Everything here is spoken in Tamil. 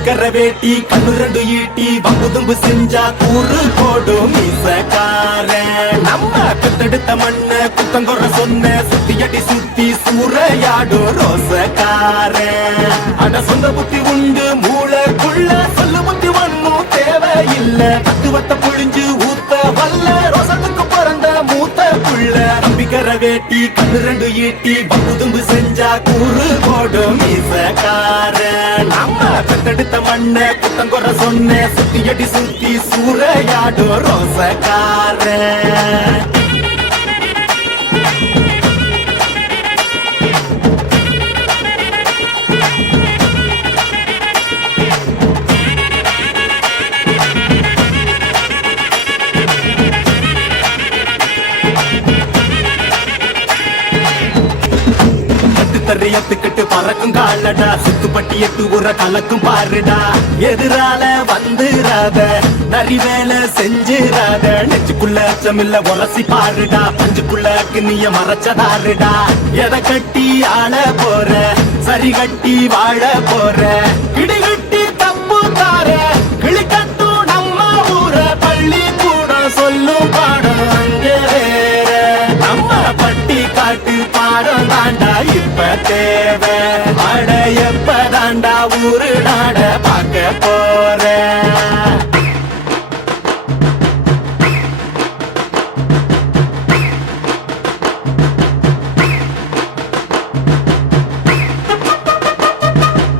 நம்பிக்கற வேட்டி கண்ணு ரெண்டு ஈட்டி வம்புதும்பு செஞ்சா கூறு போடும் மீசக்காரன். நம்ம பெத்தெடுத்த மண்ண குத்தங்குற சொன்ன சுத்தியடி சுத்தி சூறையாடும் ரோசக்காரன். அட சொந்த புத்தி உண்டு மூளைக்குள்ள சொல்லு புத்தி ஒண்ணும் தேவையில்ல. தத்துவத்தை புழிஞ்சு ஊத்த வல்ல ரோசத்துக்கு பிறந்த மூத்த புள்ள. நம்பிக்கற வேட்டி கண்ணு ரெண்டு ஈட்டி வம்புதும்பு செஞ்சா கூறு போடும் மீசக்காரன். நம்ம பெத்தெடுத்த மண்ண குத்தங்குற சொன்ன சுத்தியடி சுத்தி சூறையாடும் ரோசக்காரன். எத்துக்கிட்டு பறக்கும் காலடா சுத்துப்பட்டி எட்டு உர கலக்கும் பாருடா. எதிரால வந்துராத நரி வேலை செஞ்சிராத. நெஞ்சுக்குள்ள அச்சமில்ல உரசி பாருடா. பஞ்சுக்குள்ள கிண்ணிய மறைச்சதாருடா. எதை கட்டி ஆள போற சரி கட்டி வாழ போற. கிடிகட்டி தப்பு தார கிளி கட்டும் நம்ம ஊர. பள்ளி கூட சொல்லும் பாடம் அங்கே வேற. நம்ம பட்டி காட்டு பாடம் தாண்டா இப்ப தேவை. அட எப்ப தாண்டா ஊரு